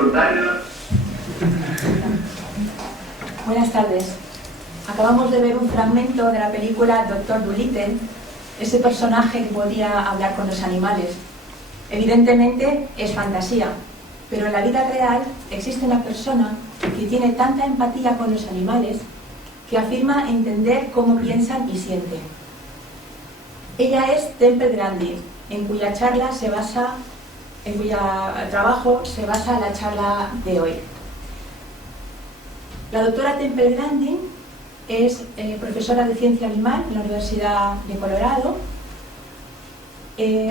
voluntarios. Buenas tardes. Acabamos de ver un fragmento de la película Dr. Dolittle, ese personaje que podía hablar con los animales. Evidentemente es fantasía, pero en la vida real existe una persona que tiene tanta empatía con los animales que afirma entender cómo piensan y sienten. Ella es Temple Grandin, en cuya trabajo se basa la charla de hoy. La doctora Temple Grandin es profesora de ciencia animal en la Universidad de Colorado.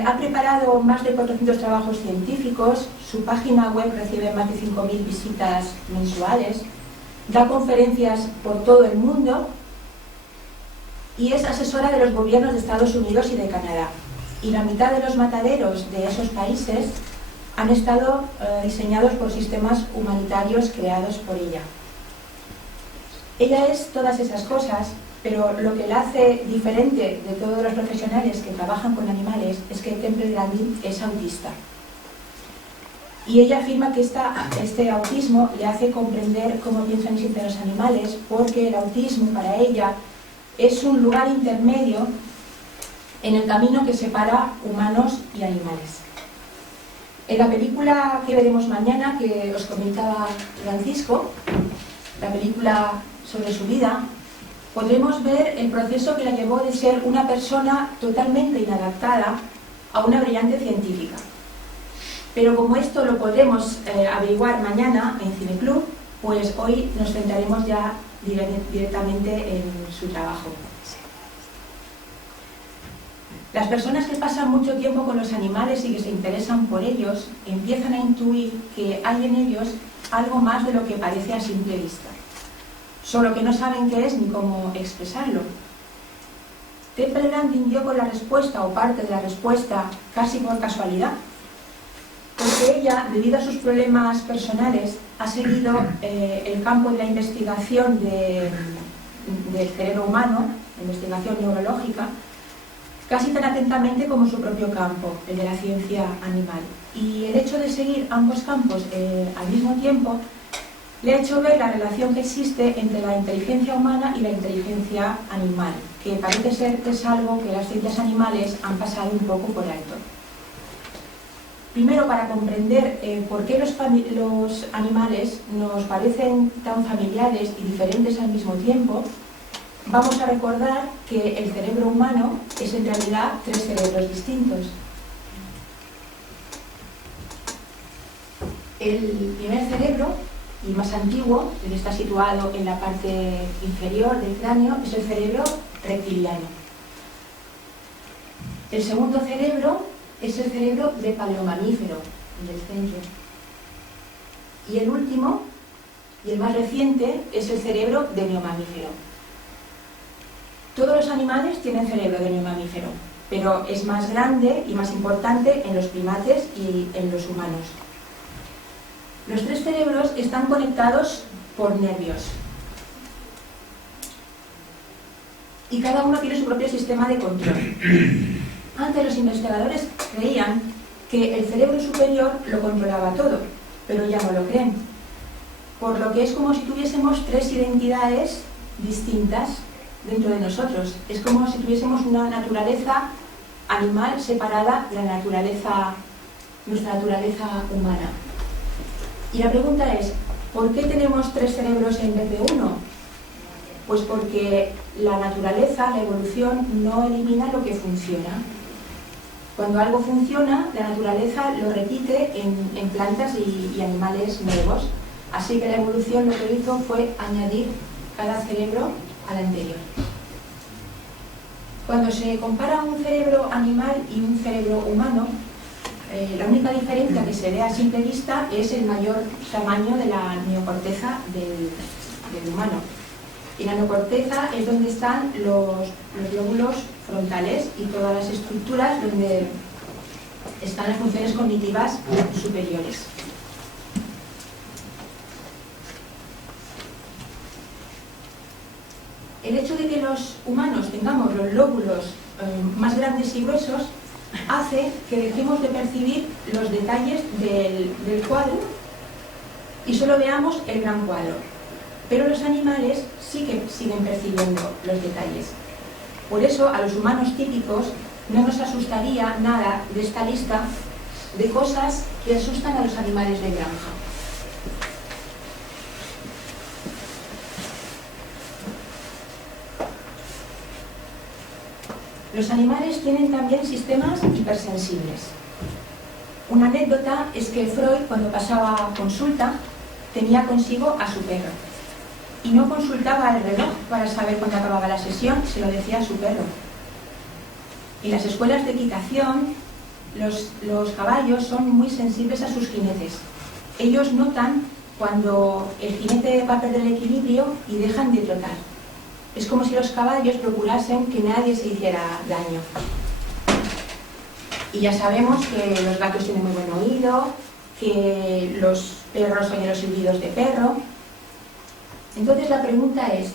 Ha preparado más de 400 trabajos científicos, su página web recibe más de 5.000 visitas mensuales, da conferencias por todo el mundo y es asesora de los gobiernos de Estados Unidos y de Canadá. Y la mitad de los mataderos de esos países han estado diseñados por sistemas humanitarios creados por ella. Ella es todas esas cosas, pero lo que la hace diferente de todos los profesionales que trabajan con animales es que Temple Grandin es autista. Y ella afirma que este autismo le hace comprender cómo piensan y sienten los animales, porque el autismo para ella es un lugar intermedio en el camino que separa humanos y animales. En la película que veremos mañana, que os comentaba Francisco, la película sobre su vida, podremos ver el proceso que la llevó de ser una persona totalmente inadaptada a una brillante científica. Pero como esto lo podremos averiguar mañana en Cineclub, pues hoy nos centraremos ya directamente en su trabajo. Las personas que pasan mucho tiempo con los animales y que se interesan por ellos empiezan a intuir que hay en ellos algo más de lo que parece a simple vista, solo que no saben qué es ni cómo expresarlo. Temple Grandin dio con la respuesta o parte de la respuesta casi por casualidad, porque ella, debido a sus problemas personales, ha seguido el campo de la investigación del cerebro humano, investigación neurológica, casi tan atentamente como su propio campo, el de la ciencia animal. Y el hecho de seguir ambos campos al mismo tiempo le ha hecho ver la relación que existe entre la inteligencia humana y la inteligencia animal, que parece ser que es algo que las ciencias animales han pasado un poco por alto. Primero, para comprender por qué los animales nos parecen tan familiares y diferentes al mismo tiempo, vamos a recordar que el cerebro humano es en realidad 3 cerebros distintos. El primer cerebro, y más antiguo, que está situado en la parte inferior del cráneo, es el cerebro reptiliano. El segundo cerebro es el cerebro de paleomamífero, en el centro. Y el último, y el más reciente, es el cerebro de neomamífero. Todos los animales tienen cerebro de neomamífero, pero es más grande y más importante en los primates y en los humanos. Los 3 cerebros están conectados por nervios y cada uno tiene su propio sistema de control. Antes los investigadores creían que el cerebro superior lo controlaba todo, pero ya no lo creen, por lo que es como si tuviésemos 3 identidades distintas dentro de nosotros. Es como si tuviésemos una naturaleza animal separada de nuestra naturaleza humana. Y la pregunta es, ¿por qué tenemos 3 cerebros en vez de 1? Pues porque la naturaleza, la evolución, no elimina lo que funciona. Cuando algo funciona, la naturaleza lo repite en plantas y animales nuevos. Así que la evolución lo que hizo fue añadir cada cerebro al anterior. Cuando se compara un cerebro animal y un cerebro humano, la única diferencia que se ve a simple vista es el mayor tamaño de la neocorteza del humano. Y la neocorteza es donde están los lóbulos frontales y todas las estructuras donde están las funciones cognitivas superiores. El hecho de que los humanos tengamos los lóbulos más grandes y gruesos hace que dejemos de percibir los detalles del cuadro y solo veamos el gran cuadro. Pero los animales sí que siguen percibiendo los detalles. Por eso, a los humanos típicos no nos asustaría nada de esta lista de cosas que asustan a los animales de granja. Los animales tienen también sistemas hipersensibles. Una anécdota es que Freud, cuando pasaba consulta, tenía consigo a su perro. Y no consultaba el reloj para saber cuándo acababa la sesión, se lo decía a su perro. En las escuelas de equitación, los caballos son muy sensibles a sus jinetes. Ellos notan cuando el jinete va a perder el equilibrio y dejan de trotar. Es como si los caballos procurasen que nadie se hiciera daño. Y ya sabemos que los gatos tienen muy buen oído, que los perros oyen los silbidos de perro. Entonces la pregunta es,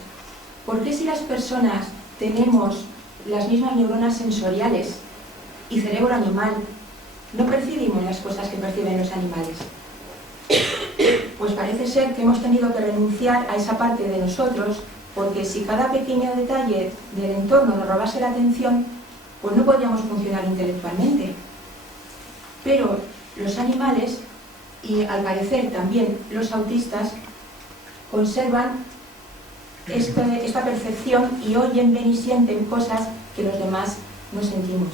¿por qué si las personas tenemos las mismas neuronas sensoriales y cerebro animal, no percibimos las cosas que perciben los animales? Pues parece ser que hemos tenido que renunciar a esa parte de nosotros, porque si cada pequeño detalle del entorno nos robase la atención, pues no podríamos funcionar intelectualmente. Pero los animales, y al parecer también los autistas, conservan esta percepción y oyen, ven y sienten cosas que los demás no sentimos.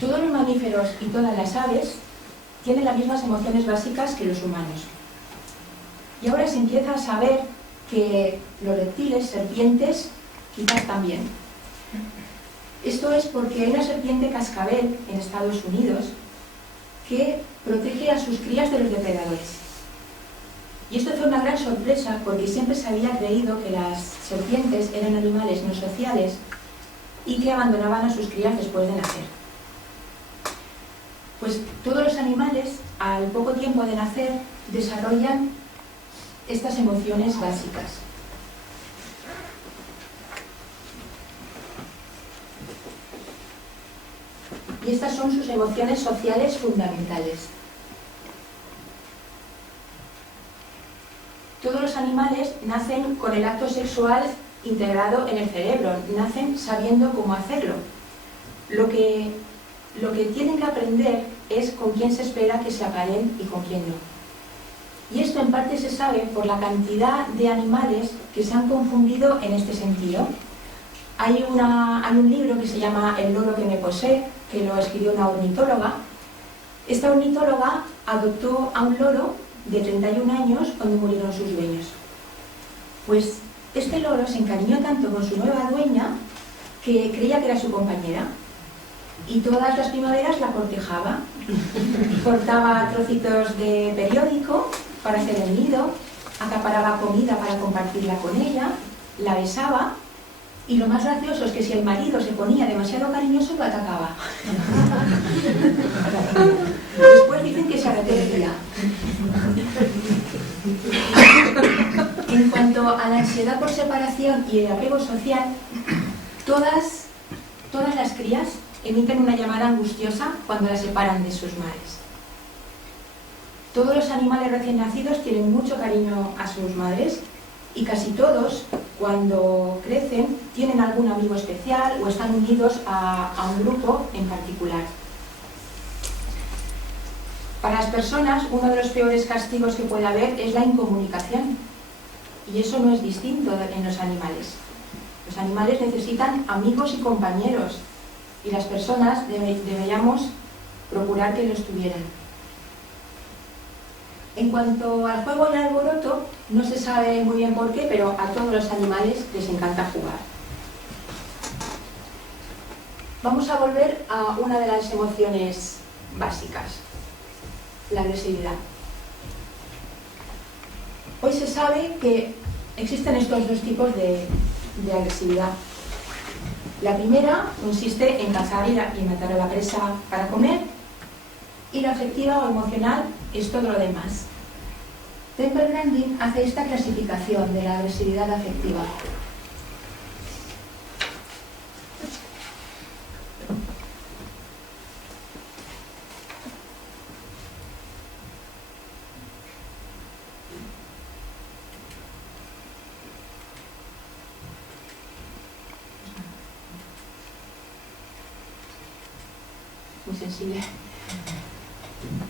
Todos los mamíferos y todas las aves tienen las mismas emociones básicas que los humanos. Y ahora se empieza a saber que los reptiles, serpientes, quizás también. Esto es porque hay una serpiente cascabel en Estados Unidos que protege a sus crías de los depredadores. Y esto fue una gran sorpresa porque siempre se había creído que las serpientes eran animales no sociales y que abandonaban a sus crías después de nacer. Pues todos los animales, al poco tiempo de nacer, desarrollan estas emociones básicas. Y estas son sus emociones sociales fundamentales. Todos los animales nacen con el acto sexual integrado en el cerebro, nacen sabiendo cómo hacerlo. Lo que tienen que aprender es con quién se espera que se aparen y con quién no. Y esto en parte se sabe por la cantidad de animales que se han confundido en este sentido. Hay un libro que se llama El loro que me posee, que lo escribió una ornitóloga. Esta ornitóloga adoptó a un loro de 31 años cuando murieron sus dueños. Pues este loro se encariñó tanto con su nueva dueña que creía que era su compañera. Y todas las primaveras la cortejaba, cortaba trocitos de periódico para hacer el nido, acaparaba comida para compartirla con ella, la besaba, y lo más gracioso es que si el marido se ponía demasiado cariñoso lo atacaba. Después dicen que se arrepentía. En cuanto a la ansiedad por separación y el apego social, todas las crías emiten una llamada angustiosa cuando las separan de sus madres. Todos los animales recién nacidos tienen mucho cariño a sus madres y casi todos, cuando crecen, tienen algún amigo especial o están unidos a un grupo en particular. Para las personas, uno de los peores castigos que puede haber es la incomunicación. Y eso no es distinto en los animales. Los animales necesitan amigos y compañeros, y las personas deberíamos procurar que los tuvieran. En cuanto al juego y al alboroto, no se sabe muy bien por qué, pero a todos los animales les encanta jugar. Vamos a volver a una de las emociones básicas, la agresividad. Hoy se sabe que existen estos dos tipos de agresividad. La primera consiste en cazar y matar a la presa para comer, y la afectiva o emocional es todo lo demás. Temple Grandin hace esta clasificación de la agresividad afectiva. muy sensible.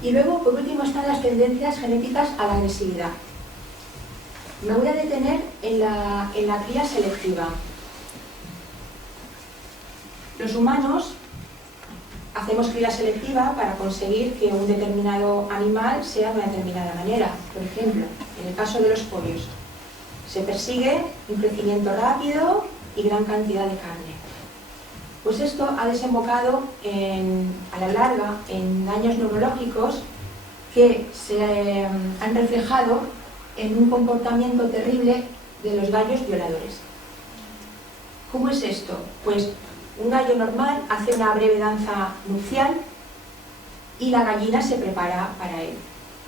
Y luego, por último, están las tendencias genéticas a la agresividad. Me voy a detener en la cría selectiva. Los humanos hacemos cría selectiva para conseguir que un determinado animal sea de una determinada manera. Por ejemplo, en el caso de los pollos, se persigue un crecimiento rápido y gran cantidad de carne. Pues esto ha desembocado a la larga en daños neurológicos que se han reflejado en un comportamiento terrible de los gallos violadores. ¿Cómo es esto? Pues un gallo normal hace una breve danza nupcial y la gallina se prepara para él.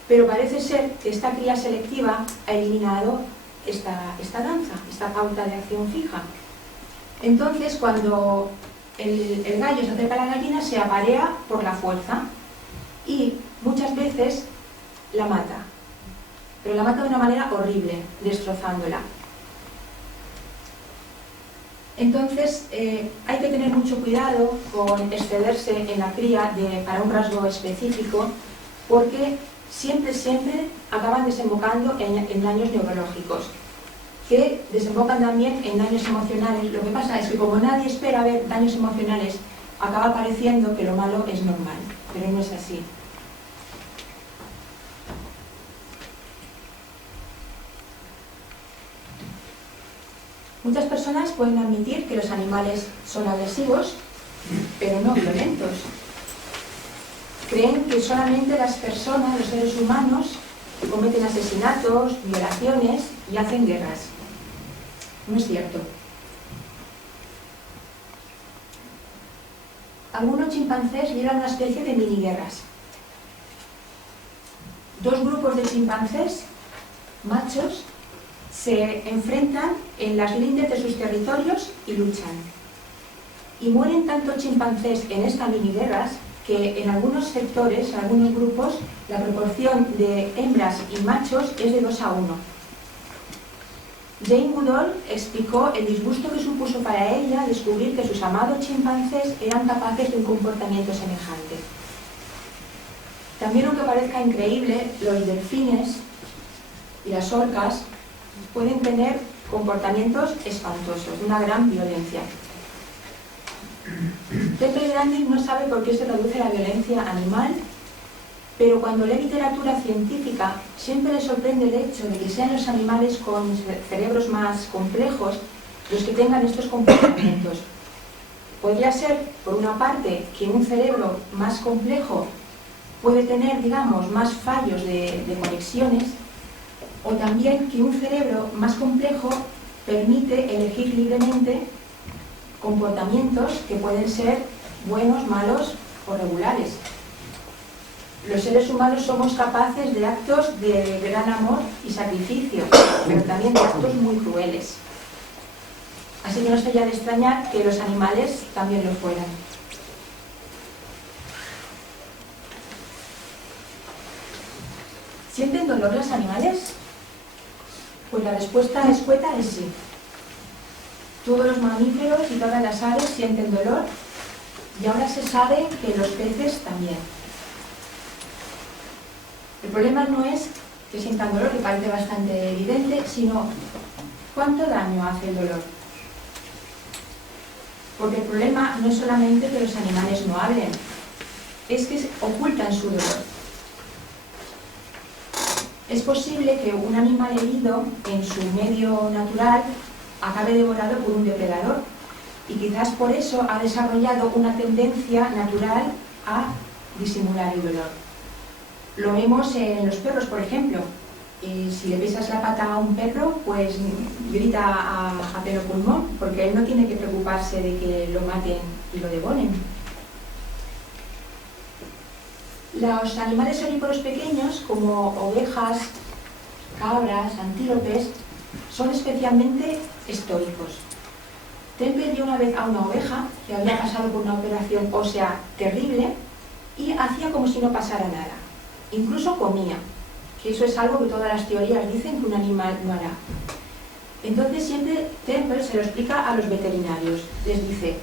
Pero parece ser que esta cría selectiva ha eliminado esta danza, esta pauta de acción fija. Entonces, cuando el gallo se acerca a la gallina, se aparea por la fuerza y muchas veces la mata. Pero la mata de una manera horrible, destrozándola. Entonces, hay que tener mucho cuidado con excederse en la cría para un rasgo específico, porque siempre acaban desembocando en daños neurológicos, que desembocan también en daños emocionales. Lo que pasa es que como nadie espera ver daños emocionales, acaba pareciendo que lo malo es normal, pero no es así. Muchas personas pueden admitir que los animales son agresivos, pero no violentos. Creen que solamente las personas, los seres humanos, cometen asesinatos, violaciones y hacen guerras. No es cierto. Algunos chimpancés llevan una especie de miniguerras. Dos grupos de chimpancés, machos, se enfrentan en las lindes de sus territorios y luchan. Y mueren tantos chimpancés en estas miniguerras que en algunos sectores, en algunos grupos, la proporción de hembras y machos es de 2:1. Jane Goodall explicó el disgusto que supuso para ella descubrir que sus amados chimpancés eran capaces de un comportamiento semejante. También, aunque parezca increíble, los delfines y las orcas pueden tener comportamientos espantosos, una gran violencia. Temple Grandin no sabe por qué se reduce la violencia animal, pero cuando lee literatura científica siempre le sorprende el hecho de que sean los animales con cerebros más complejos los que tengan estos comportamientos. Podría ser, por una parte, que un cerebro más complejo puede tener, digamos, más fallos de conexiones, o también que un cerebro más complejo permite elegir libremente comportamientos que pueden ser buenos, malos o regulares. Los seres humanos somos capaces de actos de gran amor y sacrificio, pero también de actos muy crueles. Así que no sería de extrañar que los animales también lo fueran. ¿Sienten dolor los animales? Pues la respuesta escueta es sí. Todos los mamíferos y todas las aves sienten dolor, y ahora se sabe que los peces también. El problema no es que sientan dolor, que parece bastante evidente, sino cuánto daño hace el dolor. Porque el problema no es solamente que los animales no hablen, es que ocultan su dolor. Es posible que un animal herido en su medio natural acabe devorado por un depredador, y quizás por eso ha desarrollado una tendencia natural a disimular el dolor. Lo vemos en los perros, por ejemplo. Si le pisas la pata a un perro, pues grita a pleno pulmón, porque él no tiene que preocuparse de que lo maten y lo devoren. Los animales herbívoros pequeños, como ovejas, cabras, antílopes, son especialmente estoicos. Temple vio una vez a una oveja que había pasado por una operación ósea terrible y hacía como si no pasara nada. Incluso comía, que eso es algo que todas las teorías dicen que un animal no hará. Entonces siempre Temple se lo explica a los veterinarios. Les dice: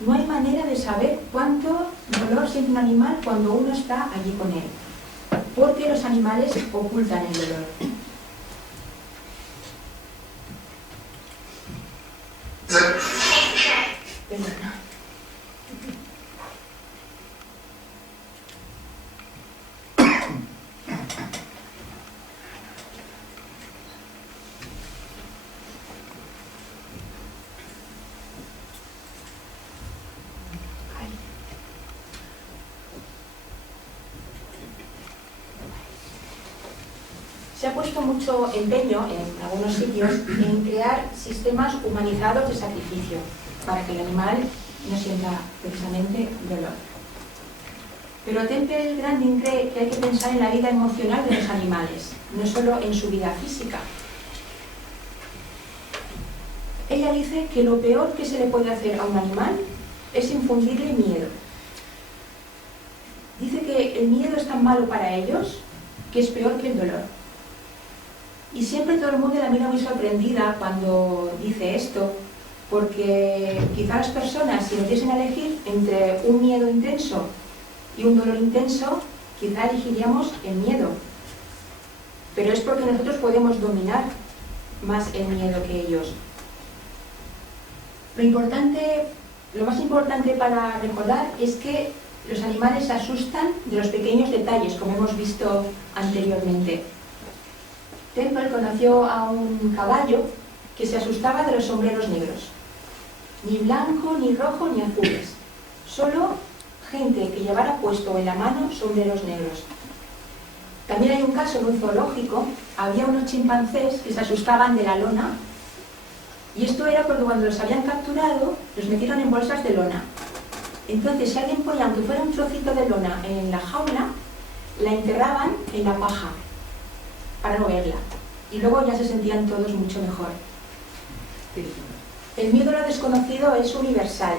No hay manera de saber cuánto dolor siente un animal cuando uno está allí con él, porque los animales ocultan el dolor. Perdona. Se ha puesto mucho empeño en algunos sitios en crear sistemas humanizados de sacrificio para que el animal no sienta precisamente dolor. Pero Temple Grandin cree que hay que pensar en la vida emocional de los animales, no solo en su vida física. Ella dice que lo peor que se le puede hacer a un animal es infundirle miedo. Dice que el miedo es tan malo para ellos que es peor que el dolor. Y siempre todo el mundo la mira muy sorprendida cuando dice esto, porque quizá las personas, si nos diesen a elegir entre un miedo intenso y un dolor intenso, quizá elegiríamos el miedo. Pero es porque nosotros podemos dominar más el miedo que ellos. Lo más importante para recordar es que los animales se asustan de los pequeños detalles, como hemos visto anteriormente. Temple conoció a un caballo que se asustaba de los sombreros negros. Ni blanco, ni rojo, ni azules. Solo gente que llevara puesto en la mano sombreros negros. También hay un caso en un zoológico. Había unos chimpancés que se asustaban de la lona. Y esto era porque cuando los habían capturado, los metieron en bolsas de lona. Entonces, si alguien ponía, aunque fuera un trocito de lona en la jaula, la enterraban en la paja para no verla. Y luego ya se sentían todos mucho mejor. El miedo a lo desconocido es universal.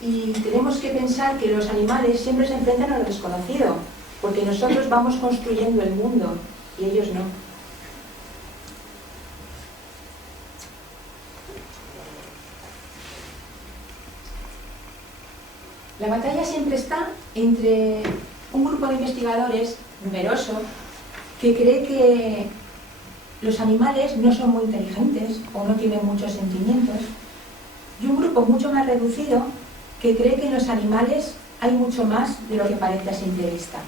Y tenemos que pensar que los animales siempre se enfrentan a lo desconocido, porque nosotros vamos construyendo el mundo y ellos no. La batalla siempre está entre un grupo de investigadores numeroso que cree que los animales no son muy inteligentes o no tienen muchos sentimientos, y un grupo mucho más reducido que cree que en los animales hay mucho más de lo que parece a simple vista.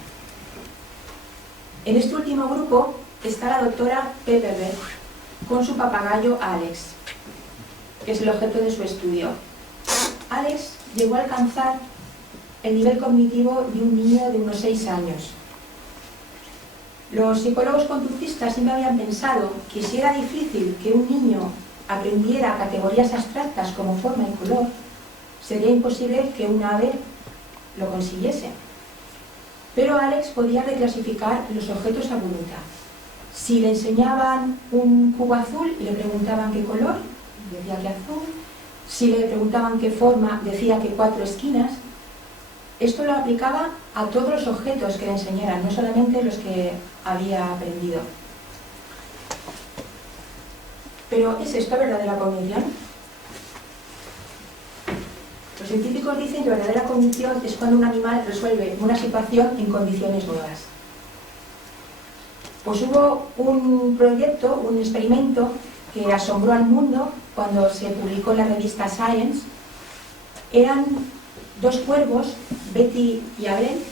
En este último grupo está la doctora Pepperberg con su papagayo Alex, que es el objeto de su estudio. Alex llegó a alcanzar el nivel cognitivo de un niño de unos 6 años. Los psicólogos conductistas siempre habían pensado que si era difícil que un niño aprendiera categorías abstractas como forma y color, sería imposible que un ave lo consiguiese. Pero Alex podía reclasificar los objetos a voluntad. Si le enseñaban un cubo azul y le preguntaban qué color, decía que azul. Si le preguntaban qué forma, decía que 4 esquinas. Esto lo aplicaba a todos los objetos que le enseñaran, no solamente los que había aprendido. Pero ¿es esto verdadera cognición? Los científicos dicen que verdadera cognición es cuando un animal resuelve una situación en condiciones nuevas. Pues hubo un proyecto, un experimento que asombró al mundo cuando se publicó en la revista Science. Eran 2 cuervos, Betty y Abel,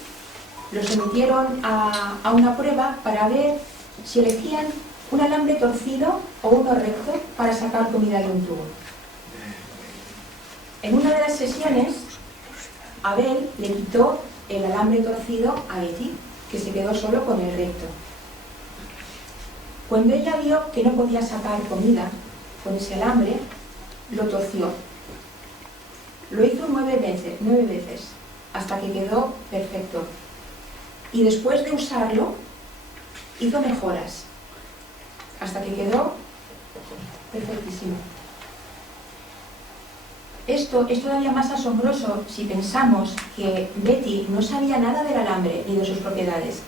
los sometieron a una prueba para ver si elegían un alambre torcido o uno recto para sacar comida de un tubo. En una de las sesiones, Abel le quitó el alambre torcido a Betty, que se quedó solo con el recto. Cuando ella vio que no podía sacar comida con ese alambre, lo torció. Lo hizo 9 veces, hasta que quedó perfecto. Y después de usarlo, hizo mejoras, hasta que quedó perfectísimo. Esto es todavía más asombroso si pensamos que Betty no sabía nada del alambre ni de sus propiedades,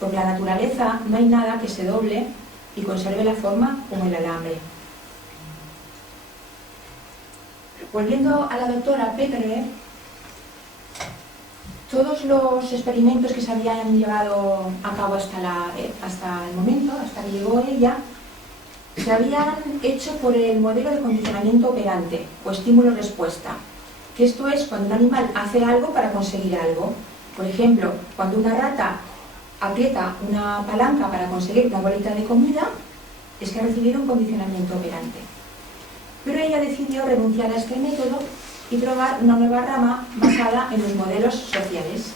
porque en la naturaleza no hay nada que se doble y conserve la forma como el alambre. Volviendo a la doctora Pepperberg, todos los experimentos que se habían llevado a cabo hasta el momento, hasta que llegó ella, se habían hecho por el modelo de condicionamiento operante o estímulo-respuesta, que esto es cuando un animal hace algo para conseguir algo. Por ejemplo, cuando una rata aprieta una palanca para conseguir una bolita de comida, es que ha recibido un condicionamiento operante. Pero ella decidió renunciar a este método y probar una nueva rama basada en los modelos sociales.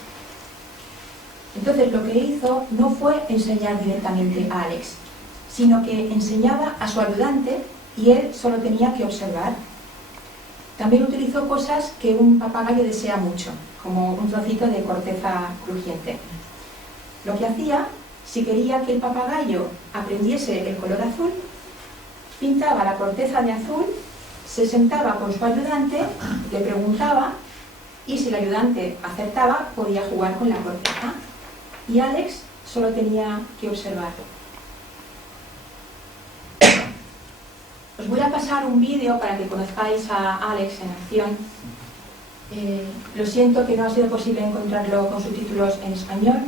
Entonces lo que hizo no fue enseñar directamente a Alex, sino que enseñaba a su ayudante y él solo tenía que observar. También utilizó cosas que un papagayo desea mucho, como un trocito de corteza crujiente. Lo que hacía, si quería que el papagayo aprendiese el color azul, pintaba la corteza de azul, se sentaba con su ayudante, le preguntaba y si el ayudante acertaba podía jugar con la corteza y Alex solo tenía que observar. Os voy a pasar un vídeo para que conozcáis a Alex en acción. Lo siento que no ha sido posible encontrarlo con subtítulos en español,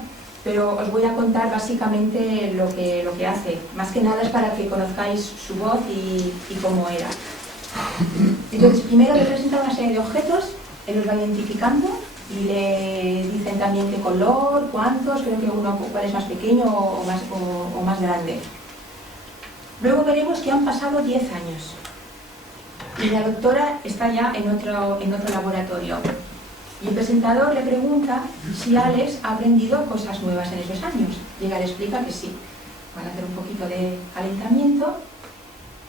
pero os voy a contar básicamente lo que hace. Más que nada es para que conozcáis su voz y cómo era. Entonces, primero le presenta una serie de objetos, él los va identificando y le dicen también qué color, cuántos, creo que uno cuál es más pequeño o más grande. Luego veremos que han pasado 10 años y la doctora está ya en otro laboratorio. Y el presentador le pregunta si Alex ha aprendido cosas nuevas en esos años. Y ella le explica que sí. Van a hacer un poquito de calentamiento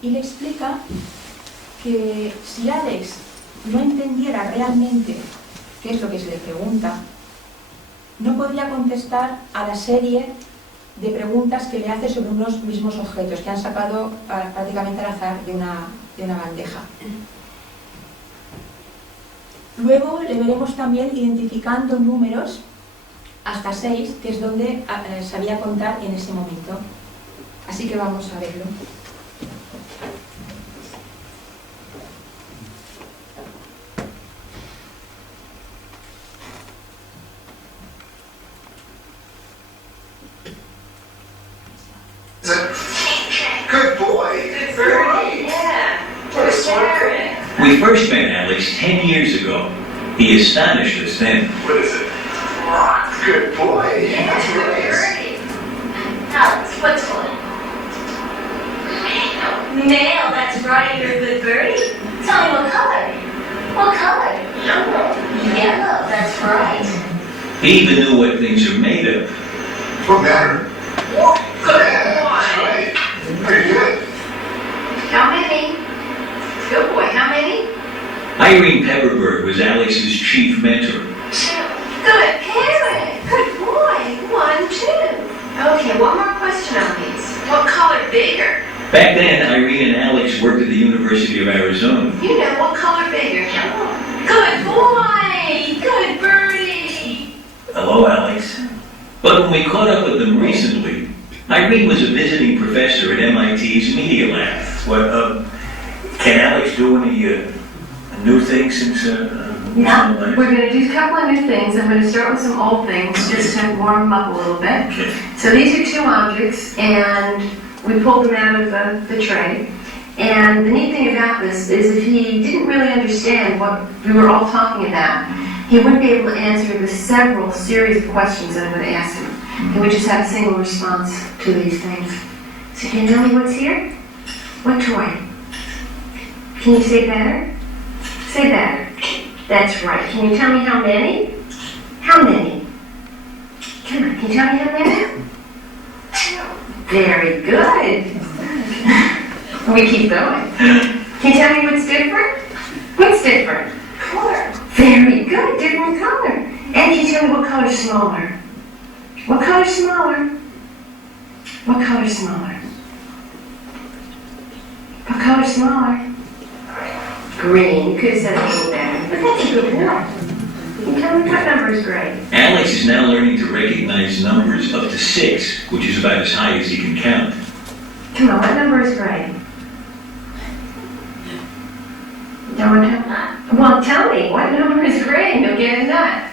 y le explica que si Alex no entendiera realmente qué es lo que se le pregunta, no podría contestar a la serie de preguntas que le hace sobre unos mismos objetos que han sacado prácticamente al azar de una bandeja. Luego le veremos también identificando números hasta 6, que es donde sabía contar en ese momento. Así que vamos a verlo. Good boy. Good birdie. Yeah. What a smart. We first met Alex 10 years ago. He astonished us then. What is it? Good boy. Yeah, That's good nice. birdie. Alex, what's one? Male, that's right, you're a good birdie. Tell me what color? What color? Yellow. Yellow, that's right. He even knew what things are made of. What matter? Good Yeah, boy. that's right. Pretty good. How many? Good boy, how many? Irene Pepperberg was Alex's chief mentor. 2. Good parrot. Good boy. 1, 2. Okay, one more question on these. What color bigger? Back then, Irene and Alex worked at the University of Arizona. You know, what color bigger? Good boy. Good birdie. Hello, Alex. But when we caught up with them recently, Irene was a visiting professor at MIT's Media Lab. What, can Alex do any new things since Yeah, we're going to do a couple of new things. I'm going to start with some old things just to warm them up a little bit. Okay. So these are 2 objects, and we pulled them out of the tray. And the neat thing about this is if he didn't really understand what we were all talking about, he wouldn't be able to answer the several series of questions that I'm going to ask him. He would just have a single response to these things. So can you tell me what's here? What toy? Can you say better? Say better. That's right. Can you tell me how many? How many? Come on, can you tell me how many? 2. Very good. We keep going. Can you tell me what's different? What's different? Color. Very good, different color. And can you tell me what color's smaller? What color's smaller? What color's smaller? What color's smaller? Green. You could have said it a little better, but that's a good boy. Can you tell me what number is gray? Alex is now learning to recognize numbers up to 6, which is about as high as he can count. Come on, what number is gray? You don't want to? nut. Well, tell me, what number is gray and you'll get a nut.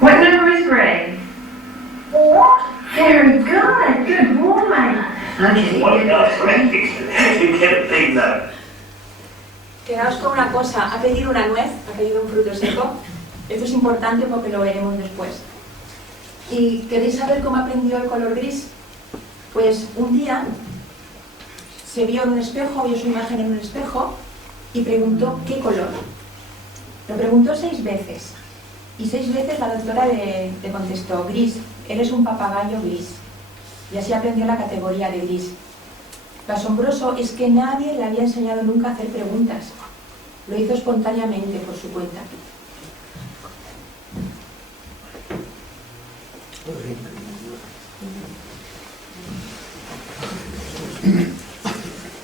What number is gray? 4. Very good, good boy. Okay, What good. else? You get a big nut. Quedaos con una cosa, ha pedido una nuez, ha pedido un fruto seco. Esto es importante porque lo veremos después. ¿Y queréis saber cómo aprendió el color gris? Pues un día se vio en un espejo, vio su imagen en un espejo y preguntó ¿qué color? Lo preguntó 6 veces y 6 veces la doctora le contestó gris, eres un papagayo gris. Y así aprendió la categoría de gris. Lo asombroso es que nadie le había enseñado nunca a hacer preguntas. Lo hizo espontáneamente por su cuenta.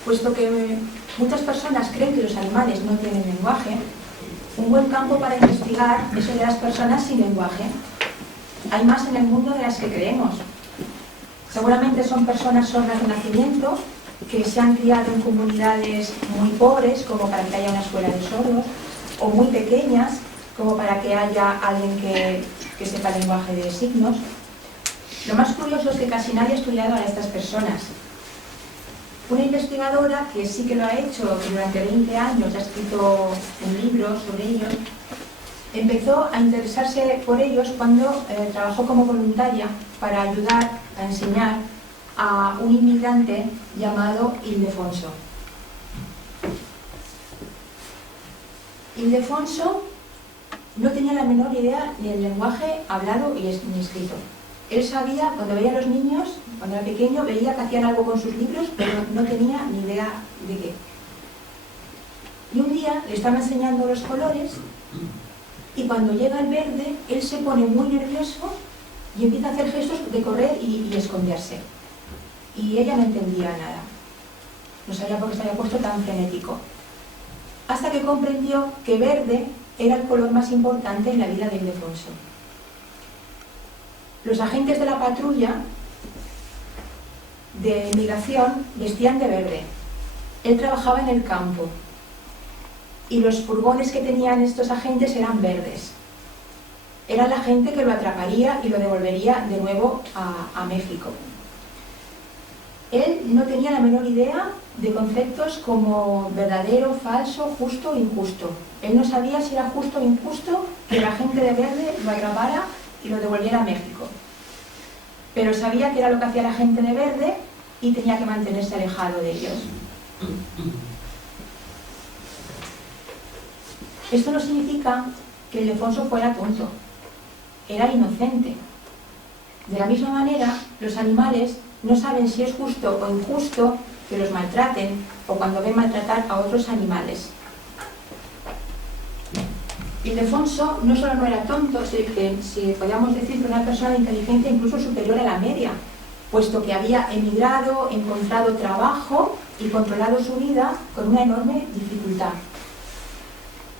Puesto que muchas personas creen que los animales no tienen lenguaje, un buen campo para investigar es el de las personas sin lenguaje. Hay más en el mundo de las que creemos. Seguramente son personas sordas de nacimiento, que se han criado en comunidades muy pobres, como para que haya una escuela de sordos, o muy pequeñas, como para que haya alguien que sepa el lenguaje de signos. Lo más curioso es que casi nadie ha estudiado a estas personas. Una investigadora que sí que lo ha hecho, que durante 20 años ha escrito un libro sobre ellos, empezó a interesarse por ellos cuando trabajó como voluntaria para ayudar a enseñar a un inmigrante llamado Ildefonso. Ildefonso no tenía la menor idea ni del lenguaje hablado ni escrito. Él sabía, cuando veía a los niños, cuando era pequeño, veía que hacían algo con sus libros, pero no tenía ni idea de qué. Y un día le estaba enseñando los colores y cuando llega el verde, él se pone muy nervioso y empieza a hacer gestos de correr y esconderse. Y ella no entendía nada. No sabía por qué se había puesto tan frenético. Hasta que comprendió que verde era el color más importante en la vida de Ildefonso. Los agentes de la patrulla de migración vestían de verde. Él trabajaba en el campo y los furgones que tenían estos agentes eran verdes. Era la gente que lo atraparía y lo devolvería de nuevo a México. Él no tenía la menor idea de conceptos como verdadero, falso, justo o injusto. Él no sabía si era justo o injusto que la gente de verde lo atrapara y lo devolviera a México. Pero sabía que era lo que hacía la gente de verde y tenía que mantenerse alejado de ellos. Esto no significa que Ildefonso fuera tonto. Era inocente. De la misma manera, los animales no saben si es justo o injusto que los maltraten o cuando ven maltratar a otros animales. Ildefonso no solo no era tonto, si podíamos decir que una persona de inteligencia incluso superior a la media, puesto que había emigrado, encontrado trabajo y controlado su vida con una enorme dificultad.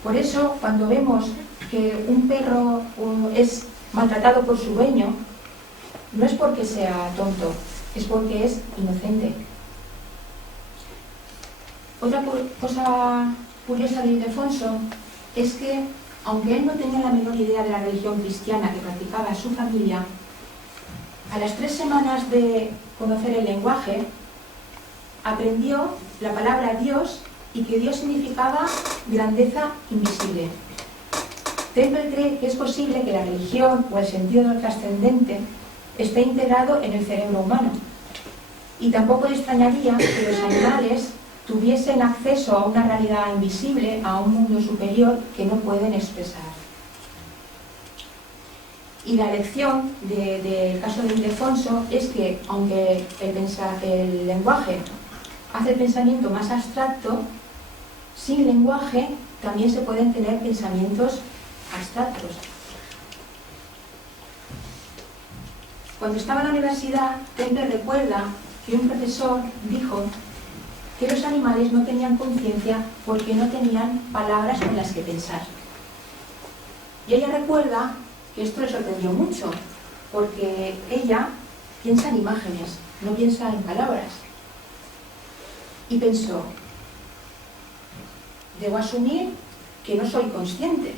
Por eso, cuando vemos que un perro es maltratado por su dueño, no es porque sea tonto, es porque es inocente. Otra cosa curiosa de Ildefonso es que, aunque él no tenía la menor idea de la religión cristiana que practicaba su familia, a las 3 semanas de conocer el lenguaje, aprendió la palabra Dios y que Dios significaba grandeza invisible. Temple cree que es posible que la religión o el sentido de lo trascendente esté integrado en el cerebro humano. Y tampoco le extrañaría que los animales tuviesen acceso a una realidad invisible, a un mundo superior que no pueden expresar. Y la lección del caso de Ildefonso es que, aunque el lenguaje hace el pensamiento más abstracto, sin lenguaje también se pueden tener pensamientos abstractos. Cuando estaba en la universidad, Temple recuerda que un profesor dijo que los animales no tenían conciencia porque no tenían palabras con las que pensar. Y ella recuerda que esto le sorprendió mucho, porque ella piensa en imágenes, no piensa en palabras. Y pensó, debo asumir que no soy consciente.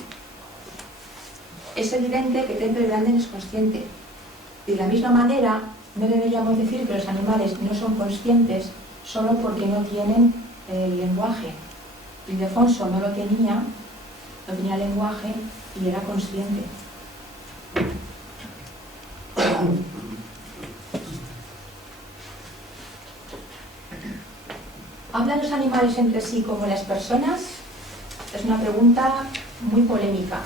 Es evidente que Temple Grandin es consciente. De la misma manera, no deberíamos decir que los animales no son conscientes solo porque no tienen lenguaje. Ildefonso no tenía lenguaje y era consciente. ¿Hablan los animales entre sí como las personas? Es una pregunta muy polémica,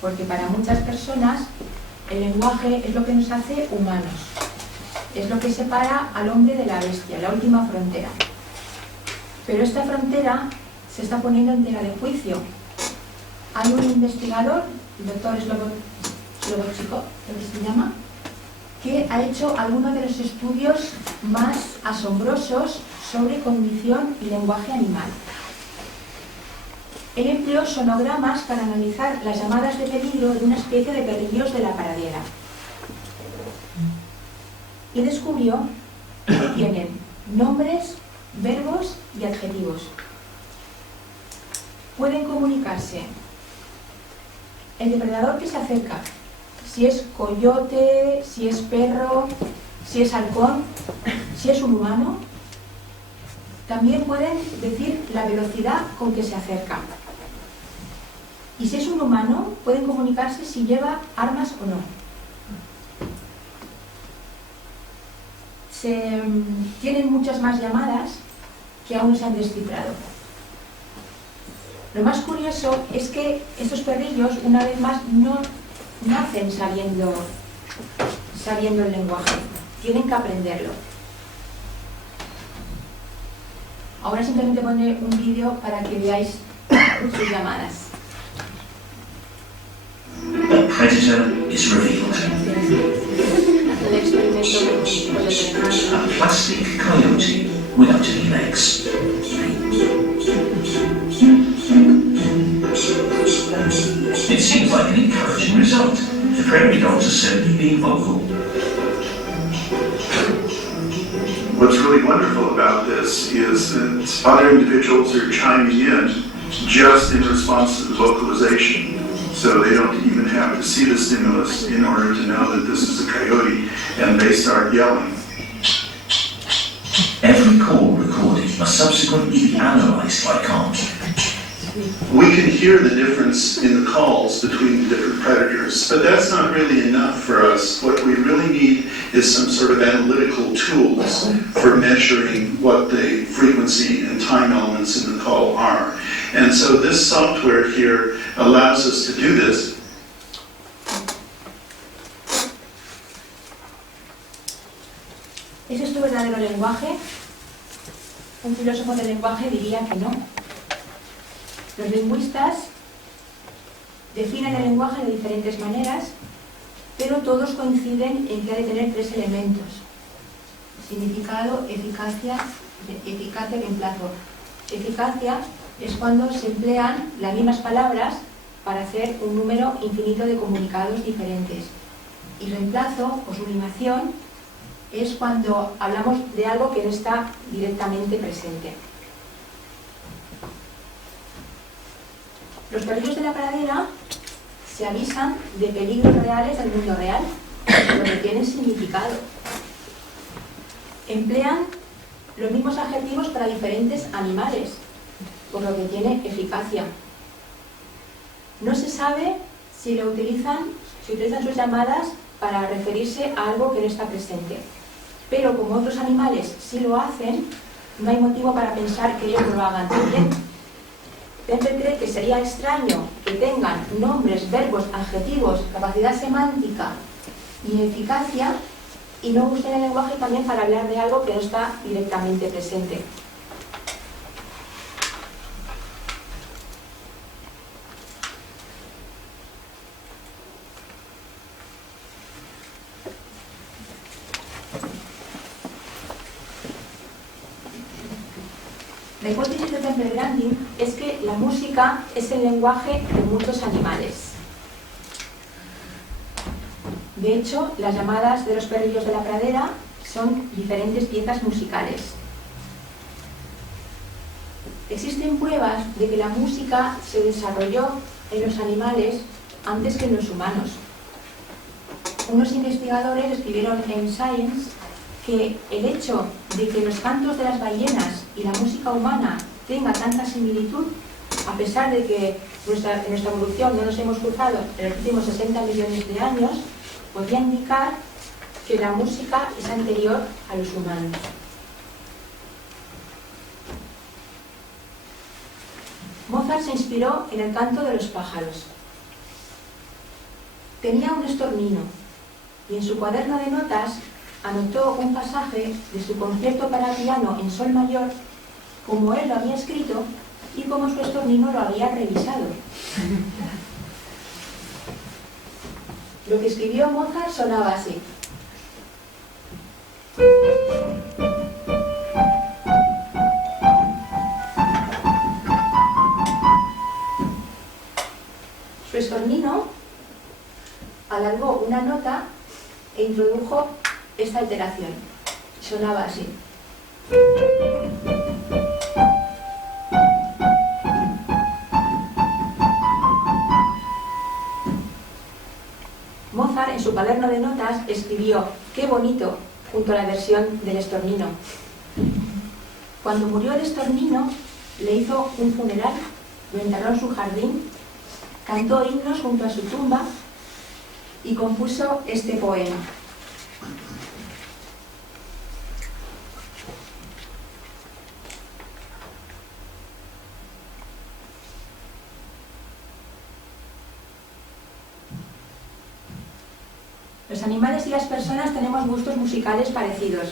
porque para muchas personas el lenguaje es lo que nos hace humanos, es lo que separa al hombre de la bestia, la última frontera. Pero esta frontera se está poniendo en tela de juicio. Hay un investigador, el doctor Slobodchikov, que se llama, que ha hecho algunos de los estudios más asombrosos sobre cognición y lenguaje animal. Él empleó sonogramas para analizar las llamadas de peligro de una especie de perrillos de la pradera. Y descubrió que tienen nombres, verbos y adjetivos. Pueden comunicarse. El depredador que se acerca, si es coyote, si es perro, si es halcón, si es un humano, también pueden decir la velocidad con que se acerca. Y si es un humano, pueden comunicarse si lleva armas o no. Tienen muchas más llamadas que aún no se han descifrado. Lo más curioso es que estos perrillos, una vez más, no nacen sabiendo el lenguaje. Tienen que aprenderlo. Ahora simplemente pondré un vídeo para que veáis sus llamadas. A predator is revealed. El experimento con el A plastic coyote without any legs. It seems like an encouraging result. The prairie dogs are certainly being vocal. What's really wonderful about this is that other individuals are chiming in just in response to the vocalization. So they don't even have to see the stimulus in order to know that this is a coyote, and they start yelling. Every call recorded must subsequently be analysed by comms. We can hear the difference in the calls between the different predators, but that's not really enough for us. What we really need is some sort of analytical tools for measuring what the frequency and time elements in the call are. And so this software here allows us to do this. ¿Es esto verdadero lenguaje? Un filósofo del lenguaje diría que no. Los lingüistas definen el lenguaje de diferentes maneras, pero todos coinciden en que ha de tener tres elementos: significado, eficacia y reemplazo. Eficacia es cuando se emplean las mismas palabras para hacer un número infinito de comunicados diferentes. Y reemplazo o sublimación es cuando hablamos de algo que no está directamente presente. Los perrillos de la pradera se avisan de peligros reales del mundo real, pero que tienen significado. Emplean los mismos adjetivos para diferentes animales, por lo que tiene eficacia. No se sabe si utilizan sus llamadas para referirse a algo que no está presente. Pero como otros animales sí lo hacen, no hay motivo para pensar que ellos no lo hagan también. Temple cree que sería extraño que tengan nombres, verbos, adjetivos, capacidad semántica y eficacia y no usen el lenguaje también para hablar de algo que no está directamente presente. La hipótesis de Temple Grandin es que la música es el lenguaje de muchos animales. De hecho, las llamadas de los perrillos de la pradera son diferentes piezas musicales. Existen pruebas de que la música se desarrolló en los animales antes que en los humanos. Unos investigadores escribieron en Science que el hecho de que los cantos de las ballenas y la música humana tenga tanta similitud, a pesar de que en nuestra evolución no nos hemos cruzado en los últimos 60 millones de años, podría indicar que la música es anterior a los humanos. Mozart se inspiró en el canto de los pájaros. Tenía un estornino y en su cuaderno de notas anotó un pasaje de su concierto para piano en sol mayor, como él lo había escrito y como su estornino lo había revisado. Lo que escribió Mozart sonaba así. Su estornino alargó una nota e introdujo esta alteración. Sonaba así. Mozart en su cuaderno de notas escribió "qué bonito" junto a la versión del estornino. Cuando murió el estornino, le hizo un funeral, lo enterró en su jardín, cantó himnos junto a su tumba y compuso este poema. Los animales y las personas tenemos gustos musicales parecidos.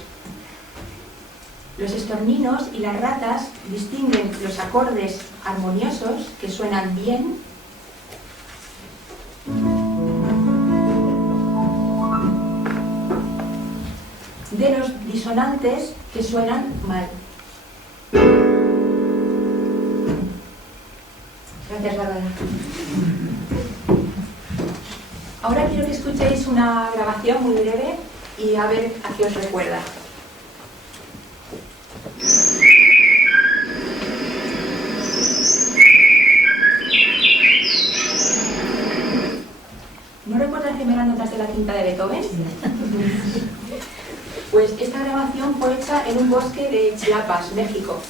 Los estorninos y las ratas distinguen los acordes armoniosos que suenan bien de los disonantes que suenan mal. Gracias, Bárbara. Ahora quiero que escuchéis una grabación muy breve y a ver a qué os recuerda. ¿No recuerdas las primeras notas de la quinta de Beethoven? Pues esta grabación fue hecha en un bosque de Chiapas, México.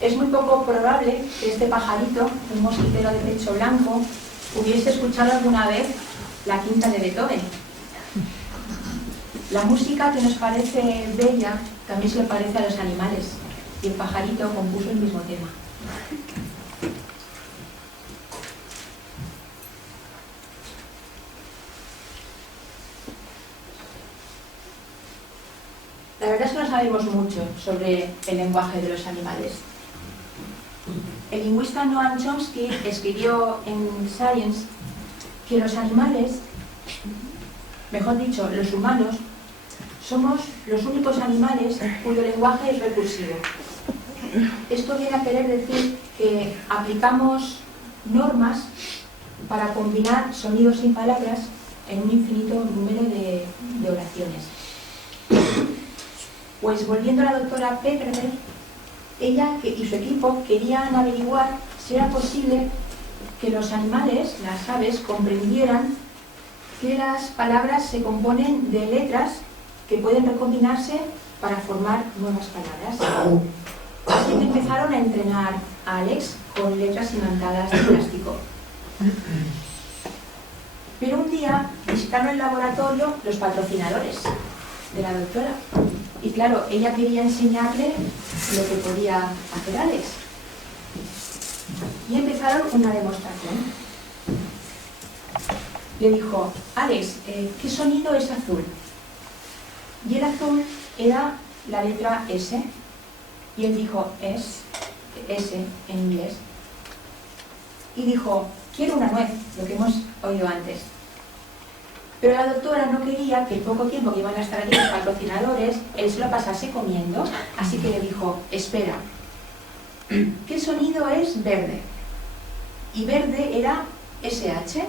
Es muy poco probable que este pajarito, un mosquitero de pecho blanco, hubiese escuchado alguna vez la quinta de Beethoven. La música que nos parece bella también se le parece a los animales, y el pajarito compuso el mismo tema. La verdad es que no sabemos mucho sobre el lenguaje de los animales. El lingüista Noam Chomsky escribió en Science que los animales, mejor dicho, los humanos, somos los únicos animales cuyo lenguaje es recursivo. Esto viene a querer decir que aplicamos normas para combinar sonidos sin palabras en un infinito número de oraciones. Pues volviendo a la doctora Pepperberg, ella y su equipo querían averiguar si era posible que los animales, las aves, comprendieran que las palabras se componen de letras que pueden recombinarse para formar nuevas palabras. Así que empezaron a entrenar a Alex con letras imantadas de plástico. Pero un día visitaron el laboratorio los patrocinadores de la doctora. Y claro, ella quería enseñarle lo que podía hacer Alex. Y empezaron una demostración. Le dijo: Alex, ¿qué sonido es azul? Y el azul era la letra S. Y él dijo: S en inglés. Y dijo: quiero una nuez, lo que hemos oído antes. Pero la doctora no quería que el poco tiempo que iban a estar aquí los patrocinadores, él se lo pasase comiendo, así que le dijo: espera, ¿qué sonido es verde? Y verde era SH.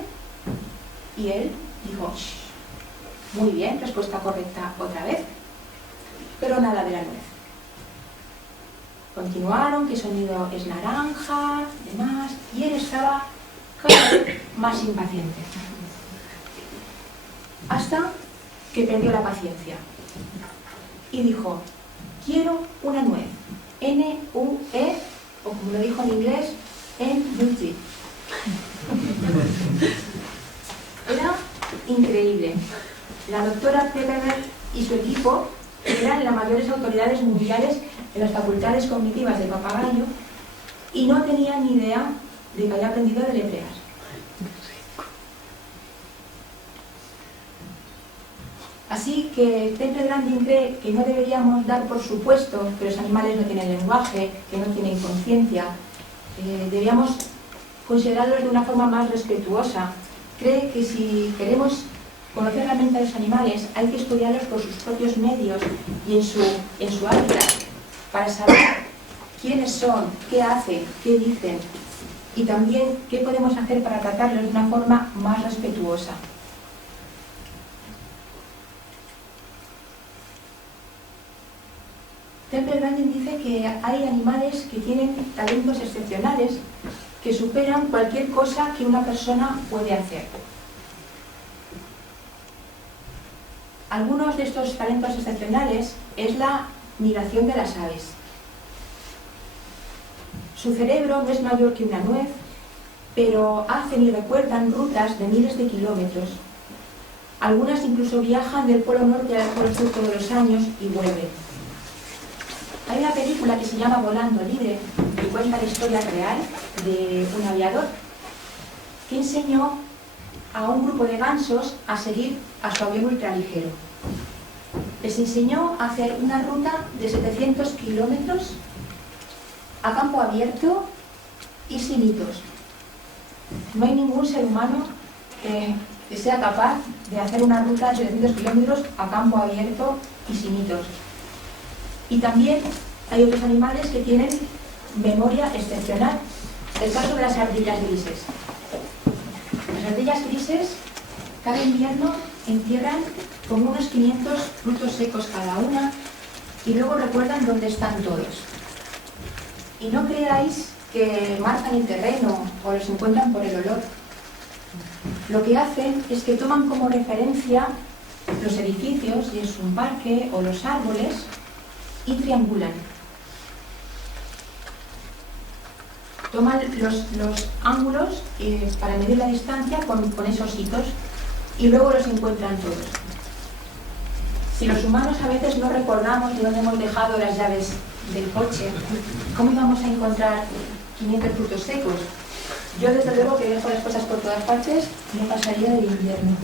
Y él dijo: shh. Muy bien, respuesta correcta otra vez. Pero nada de la nuez. Continuaron, que sonido es naranja, demás, y él estaba cada vez más impaciente. Hasta que perdió la paciencia y dijo: quiero una nuez, N-U-E, o como lo dijo en inglés, N-U-T. Era increíble. La doctora Pepperberg y su equipo eran las mayores autoridades mundiales en las facultades cognitivas del papagayo y no tenían ni idea de que había aprendido a deletrear. Así que Temple Grandin cree que no deberíamos dar por supuesto que los animales no tienen lenguaje, que no tienen conciencia. Deberíamos considerarlos de una forma más respetuosa. Cree que si queremos conocer la mente de los animales hay que estudiarlos por sus propios medios y en su hábitat, para saber quiénes son, qué hacen, qué dicen y también qué podemos hacer para tratarlos de una forma más respetuosa. Temple Grandin dice que hay animales que tienen talentos excepcionales que superan cualquier cosa que una persona puede hacer. Algunos de estos talentos excepcionales es la migración de las aves. Su cerebro no es mayor que una nuez, pero hacen y recuerdan rutas de miles de kilómetros. Algunas incluso viajan del Polo Norte al Polo Sur todos los años y vuelven. Hay una película que se llama Volando Libre, que cuenta la historia real de un aviador que enseñó a un grupo de gansos a seguir a su avión ultraligero. Les enseñó a hacer una ruta de 700 kilómetros a campo abierto y sin hitos. No hay ningún ser humano que sea capaz de hacer una ruta de 700 kilómetros a campo abierto y sin hitos. Y también hay otros animales que tienen memoria excepcional. El caso de las ardillas grises. Las ardillas grises cada invierno entierran como unos 500 frutos secos cada una y luego recuerdan dónde están todos. Y no creáis que marcan el terreno o los encuentran por el olor. Lo que hacen es que toman como referencia los edificios, y es un parque, o los árboles, y triangulan. Toman los ángulos para medir la distancia con esos hitos y luego los encuentran todos. Si los humanos a veces no recordamos de dónde hemos dejado las llaves del coche, ¿cómo íbamos a encontrar 500 frutos secos? Yo desde luego que dejo las cosas por todas partes, no pasaría del invierno.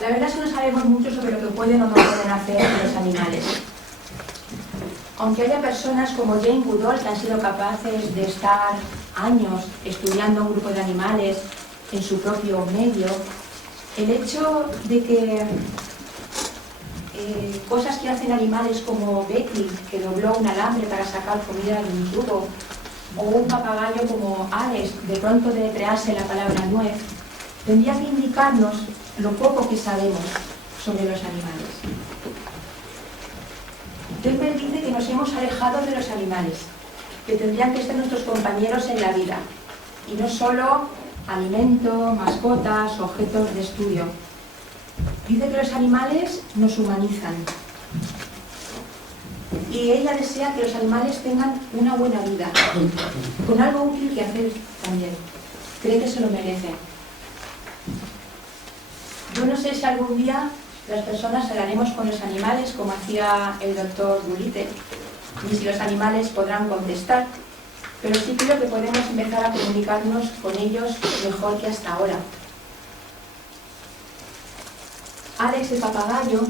La verdad es que no sabemos mucho sobre lo que pueden o no pueden hacer los animales. Aunque haya personas como Jane Goodall que han sido capaces de estar años estudiando un grupo de animales en su propio medio, el hecho de que cosas que hacen animales como Betty, que dobló un alambre para sacar comida de un tubo, o un papagayo como Alex, de pronto deletrearse la palabra nuez, tendría que indicarnos lo poco que sabemos sobre los animales. Temple dice que nos hemos alejado de los animales, que tendrían que ser nuestros compañeros en la vida, y no solo alimento, mascotas, objetos de estudio. Dice que los animales nos humanizan. Y ella desea que los animales tengan una buena vida, con algo útil que hacer también. Cree que se lo merecen. Yo no sé si algún día las personas hablaremos con los animales como hacía el doctor Doolittle, ni si los animales podrán contestar, pero sí creo que podemos empezar a comunicarnos con ellos mejor que hasta ahora. Alex el papagayo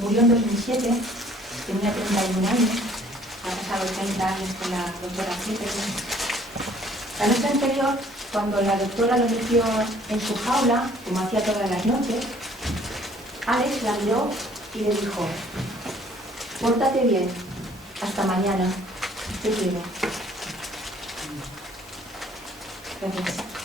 murió en 2007, tenía 31 años, ha pasado 30 años con la doctora Pepperberg. La noche anterior, cuando la doctora lo metió en su jaula, como hacía todas las noches, Alex la miró y le dijo: pórtate bien, hasta mañana, te quiero. Gracias.